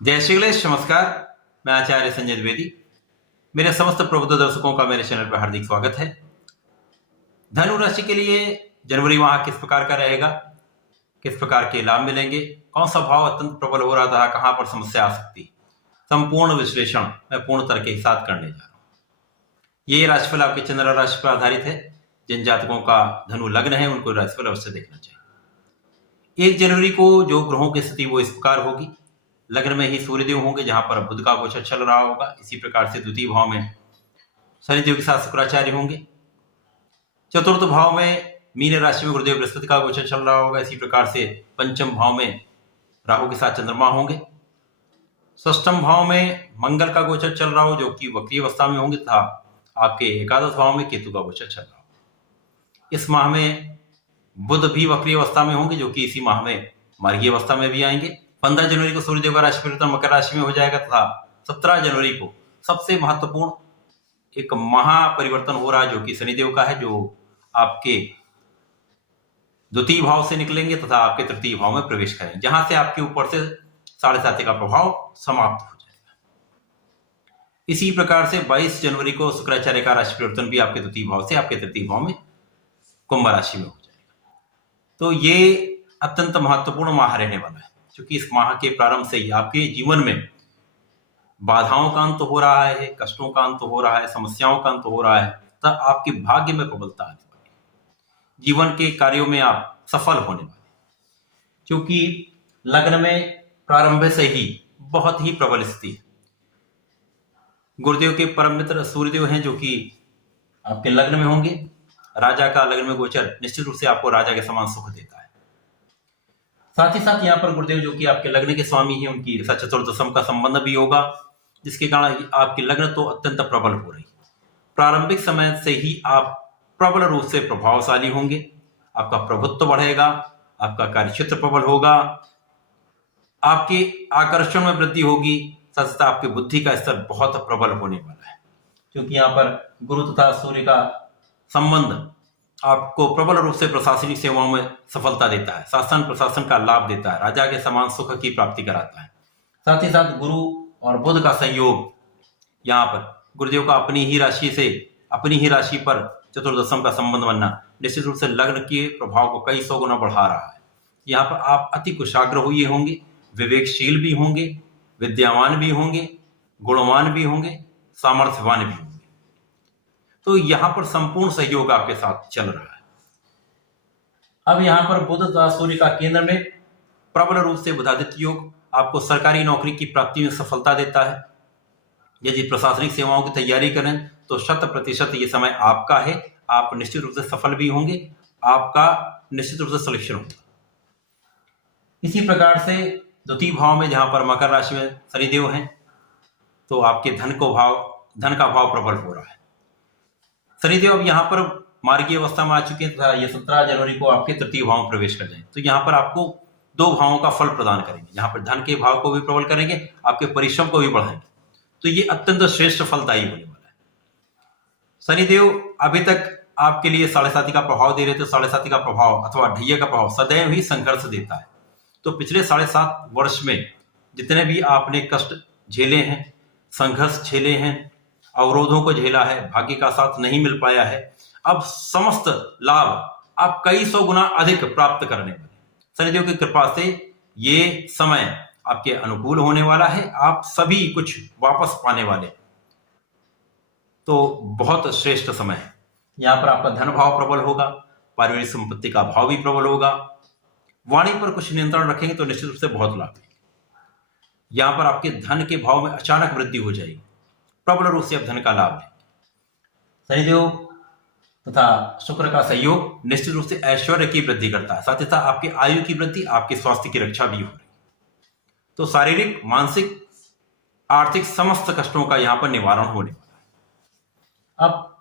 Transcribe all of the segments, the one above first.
जय श्री गणेश। नमस्कार, मैं आचार्य संजय द्विवेदी। मेरे समस्त प्रबुद्ध दर्शकों का मेरे चैनल पर हार्दिक स्वागत है। धनु राशि के लिए जनवरी माह किस प्रकार का रहेगा, किस प्रकार के लाभ मिलेंगे, कौन सा भाव अत्यंत प्रबल हो रहा था, कहां पर समस्या आ सकती है, संपूर्ण विश्लेषण मैं पूर्ण तरह के साथ करने जा रहा हूं। ये राशिफल आपके चंद्र राशि पर आधारित है। जिन जातकों का धनु लग्न है उनको राशिफल अवश्य देखना चाहिए। 1 जनवरी को जो ग्रहों की स्थिति वो इस प्रकार होगी। लग्न में ही सूर्यदेव होंगे, जहां पर बुध का गोचर चल रहा होगा। इसी प्रकार से द्वितीय भाव में शनिदेव के साथ शुक्राचार्य होंगे। चतुर्थ भाव में मीन राशि में गुरुदेव बृहस्पति का गोचर चल रहा होगा। इसी प्रकार से पंचम भाव में राहु के साथ चंद्रमा होंगे। षष्ठम भाव में मंगल का गोचर चल रहा हो, जो कि वक्री अवस्था में होंगे, तथा आपके एकादश भाव में केतु का गोचर चल रहा हो। इस माह में बुध भी वक्री अवस्था में होंगे, जो कि इसी माह में मार्गी अवस्था में भी आएंगे। 15 जनवरी को सूर्यदेव का राशि परिवर्तन मकर राशि में हो जाएगा, तथा 17 जनवरी को सबसे महत्वपूर्ण एक महापरिवर्तन हो रहा है, जो कि शनिदेव का है, जो आपके द्वितीय भाव से निकलेंगे तथा आपके तृतीय भाव में प्रवेश करेंगे, जहां से आपके ऊपर से 7.5 का प्रभाव समाप्त हो जाएगा। इसी प्रकार से 22 जनवरी को शुक्राचार्य का राशि परिवर्तन भी आपके द्वितीय भाव से आपके तृतीय भाव में कुंभ राशि में हो जाएगा। तो ये अत्यंत महत्वपूर्ण माह रहने वाला है, क्योंकि इस माह के प्रारंभ से ही आपके जीवन में बाधाओं का अंत हो रहा है, कष्टों का अंत हो रहा है, समस्याओं का अंत हो रहा है, तब आपके भाग्य में प्रबलता आने वाली है। जीवन के कार्यों में आप सफल होने वाले, क्योंकि लग्न में प्रारंभ से ही बहुत ही प्रबल स्थिति है। गुरुदेव के परम मित्र सूर्यदेव हैं, जो कि आपके लग्न में होंगे। राजा का लग्न में गोचर निश्चित रूप से आपको राजा के समान सुख देता है। साथ ही साथ यहाँ पर गुरुदेव, जो कि आपके लग्न के स्वामी हैं, उनकी चतुर्दशम का संबंध भी होगा, जिसके कारण आपकी लग्न तो अत्यंत प्रबल हो रही है। प्रारंभिक समय से ही आप प्रबल रूप से प्रभावशाली होंगे, आपका प्रभुत्व बढ़ेगा, आपका कार्यक्षेत्र प्रबल होगा, आपके आकर्षण में वृद्धि होगी, साथ आपकी बुद्धि का स्तर बहुत प्रबल होने वाला है, क्योंकि यहाँ पर गुरु तथा सूर्य का संबंध आपको प्रबल रूप से प्रशासनिक सेवाओं में सफलता देता है, शासन प्रशासन का लाभ देता है, राजा के समान सुख की प्राप्ति कराता है। साथ ही साथ गुरु और बुध का संयोग, यहाँ पर गुरुदेव का अपनी ही राशि पर चतुर्दशम का संबंध बनना निश्चित रूप से लग्न के प्रभाव को कई 100 गुना बढ़ा रहा है। यहाँ पर आप अति कुशाग्र हुए होंगे, विवेकशील भी होंगे, विद्यावान भी होंगे, गुणवान भी होंगे, सामर्थ्यवान भी होंगे। तो यहां पर संपूर्ण सहयोग आपके साथ चल रहा है। अब यहां पर बुध तथा सूर्य का केंद्र में प्रबल रूप से बुधादित्य योग आपको सरकारी नौकरी की प्राप्ति में सफलता देता है। यदि प्रशासनिक सेवाओं की तैयारी करें तो 100% ये समय आपका है। आप निश्चित रूप से सफल भी होंगे, आपका निश्चित रूप से सिलेक्शन होगा। इसी प्रकार से द्वितीय भाव में, जहां पर मकर राशि में शनिदेव हैं, तो आपके धन का भाव प्रबल हो रहा है। शनिदेव अब यहाँ पर मार्गी अवस्था में आ चुके हैं, तथा ये 17 जनवरी को आपके तृतीय भाव में प्रवेश कर जाएंगे। तो यहाँ पर आपको 2 भावों का फल प्रदान करेंगे, जहां पर धन के भाव को भी प्रबल करेंगे, आपके परिश्रम को भी बढ़ाएंगे। तो ये अत्यंत श्रेष्ठ फलदायी होने वाला है। शनिदेव अभी तक आपके लिए 7.5 का प्रभाव दे रहे थे। 7.5 का प्रभाव अथवा ढैया का प्रभाव सदैव ही संघर्ष देता है। तो पिछले 7.5 वर्ष में जितने भी आपने कष्ट झेले हैं, संघर्ष झेले हैं, अवरोधों को झेला है, भाग्य का साथ नहीं मिल पाया है, अब समस्त लाभ आप कई 100 गुना अधिक प्राप्त करने वाले। शनिदेव की कृपा से ये समय आपके अनुकूल होने वाला है, आप सभी कुछ वापस पाने वाले। तो बहुत श्रेष्ठ समय है। यहाँ पर आपका धन भाव प्रबल होगा, पारिवारिक संपत्ति का भाव भी प्रबल होगा। वाणी पर कुछ नियंत्रण रखेंगे तो निश्चित रूप से बहुत लाभ है। यहाँ पर आपके धन के भाव में अचानक वृद्धि हो जाएगी, प्रबल रूप से आप धन का लाभ लेंगे। शनिदेव तथा शुक्र का सहयोग निश्चित रूप से ऐश्वर्य की वृद्धि करता है, साथ ही साथ आपकी आयु की वृद्धि, आपके स्वास्थ्य की रक्षा भी हो रही है। तो शारीरिक, मानसिक, आर्थिक समस्त कष्टों का यहाँ पर निवारण होने वाला है। अब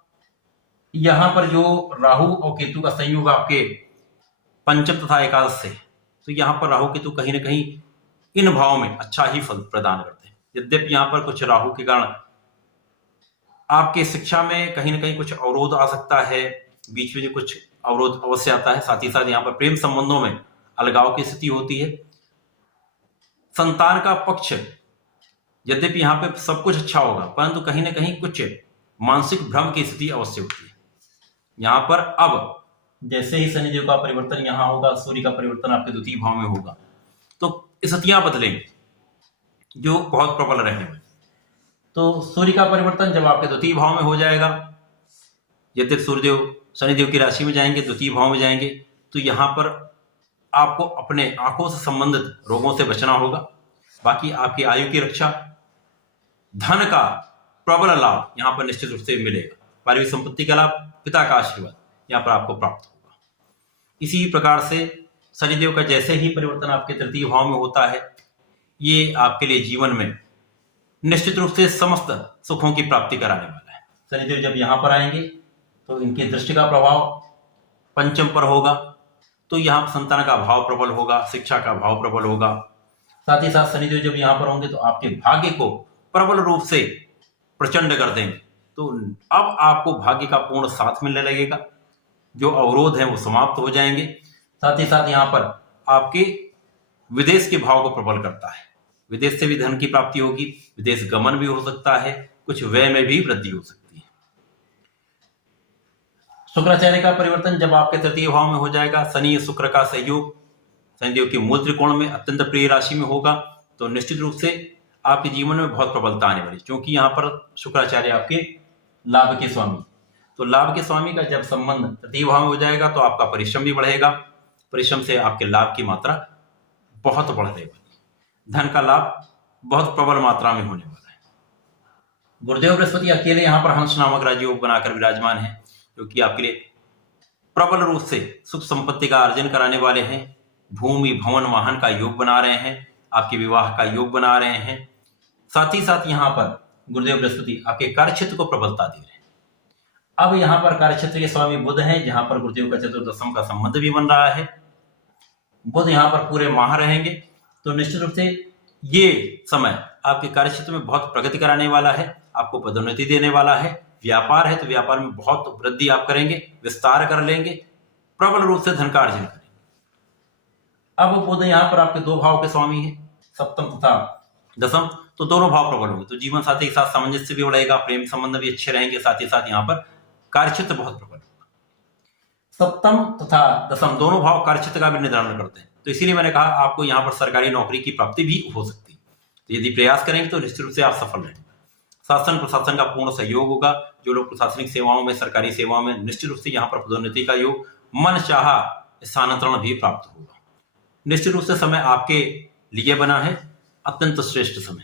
यहाँ पर जो राहु और केतु का संयोग आपके पंचम तथा एकादश से, तो यहाँ पर राहु केतु कहीं ना कहीं इन भाव में अच्छा ही फल प्रदान करते हैं। यद्यपि यहाँ पर कुछ राहु के कारण आपके शिक्षा में कहीं ना कहीं कुछ अवरोध आ सकता है, बीच में जो कुछ अवरोध अवश्य आता है। साथ ही साथ यहाँ पर प्रेम संबंधों में अलगाव की स्थिति होती है। संतान का पक्ष यद्यपि यहाँ पे सब कुछ अच्छा होगा, परंतु कहीं ना कहीं कुछ मानसिक भ्रम की स्थिति अवश्य होती है। यहाँ पर अब जैसे ही शनिदेव का परिवर्तन यहाँ होगा, सूर्य का परिवर्तन आपके द्वितीय भाव में होगा, तो स्थितियां बदलेंगी जो बहुत प्रबल रहने वाली। तो सूर्य का परिवर्तन जब आपके द्वितीय भाव में हो जाएगा, यद्यपि सूर्यदेव शनिदेव की राशि में जाएंगे, द्वितीय भाव में जाएंगे, तो यहाँ पर आपको अपने आंखों से संबंधित रोगों से बचना होगा। बाकी आपकी आयु की रक्षा, धन का प्रबल लाभ यहाँ पर निश्चित रूप से मिलेगा। पारिवारिक संपत्ति का लाभ, पिता का आशीर्वाद यहाँ पर आपको प्राप्त होगा। इसी प्रकार से शनिदेव का जैसे ही परिवर्तन आपके तृतीय भाव में होता है, ये आपके लिए जीवन में निश्चित रूप से समस्त सुखों की प्राप्ति कराने वाला है। शनिदेव जब यहाँ पर आएंगे तो इनकी दृष्टि का प्रभाव पंचम पर होगा, तो यहाँ संतान का भाव प्रबल होगा, शिक्षा का भाव प्रबल होगा। साथ ही साथ शनिदेव जब यहाँ पर होंगे तो आपके भाग्य को प्रबल रूप से प्रचंड कर देंगे। तो अब आपको भाग्य का पूर्ण साथ मिलने लगेगा, जो अवरोध है वो समाप्त हो जाएंगे। साथ ही साथ यहाँ पर आपके विदेश के भाव को प्रबल करता है, विदेश से भी धन की प्राप्ति होगी, विदेश गमन भी हो सकता है, कुछ व्यय में भी वृद्धि हो सकती है। शुक्राचार्य का परिवर्तन जब आपके तृतीय भाव में हो जाएगा, शनि शुक्र का सहयोग शनिदेव के मूल त्रिकोण में अत्यंत प्रिय राशि में होगा, तो निश्चित रूप से आपके जीवन में बहुत प्रबलता आने वाली, क्योंकि यहाँ पर शुक्राचार्य आपके लाभ के स्वामी, तो लाभ के स्वामी का जब संबंध तृतीय भाव में हो जाएगा तो आपका परिश्रम भी बढ़ेगा। परिश्रम से आपके लाभ की मात्रा बहुत बढ़ने वाली, धन का लाभ बहुत प्रबल मात्रा में होने वाला है। गुरुदेव बृहस्पति अकेले यहाँ पर हंस नामक राजयोग बनाकर विराजमान है, जो कि आपके लिए प्रबल रूप से सुख संपत्ति का अर्जन कराने वाले हैं। भूमि भवन वाहन का योग बना रहे हैं, आपके विवाह का योग बना रहे हैं। साथ ही साथ यहाँ पर गुरुदेव बृहस्पति आपके कार्यक्षेत्र को प्रबलता दे रहे हैं। अब यहाँ पर कार्यक्षेत्र के स्वामी बुध हैं, जहां पर गुरुदेव का चतुर्दशम का संबंध भी बन रहा है। बुध यहाँ पर पूरे माह रहेंगे, तो निश्चित रूप से ये समय आपके कार्यक्षेत्र में बहुत प्रगति कराने वाला है, आपको पदोन्नति देने वाला है। व्यापार है तो व्यापार में बहुत वृद्धि आप करेंगे, विस्तार कर लेंगे, प्रबल रूप से धन का अर्जन करेंगे। अब बुध यहाँ पर आपके दो भाव के स्वामी है, सप्तम तथा दसम, तो दोनों भाव प्रबल होंगे, तो जीवन साथी के साथ सामंजस्य भी बढ़ेगा, प्रेम संबंध भी अच्छे रहेंगे। साथ ही साथ यहाँ पर कार्यक्षेत्र बहुत प्रबल होगा। सप्तम तथा दसम दोनों भाव कार्यक्षेत्र का भी निर्धारण करते हैं, तो इसीलिए मैंने कहा आपको यहाँ पर सरकारी नौकरी की प्राप्ति भी हो सकती है। तो यदि प्रयास करेंगे तो निश्चित रूप से आप सफल रहेंगे। शासन प्रशासन का पूर्ण सहयोग होगा। जो लोग प्रशासनिक सेवाओं में, सरकारी सेवाओं में, निश्चित रूप से यहाँ पर पदोन्नति का योग, मन चाहा स्थानांतरण भी प्राप्त होगा। निश्चित रूप से समय आपके लिए बना है, अत्यंत श्रेष्ठ समय।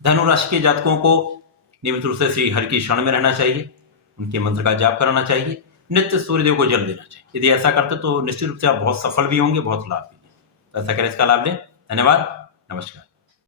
धनु राशि के जातकों को नियमित रूप से श्री हरि की शरण में रहना चाहिए, उनके मंत्र का जाप करना चाहिए, नित्य सूर्यदेव को जल देना चाहिए। यदि ऐसा करते तो निश्चित रूप से आप बहुत सफल भी होंगे, बहुत लाभ भी। तो ऐसा करें, इसका लाभ लें। धन्यवाद, नमस्कार।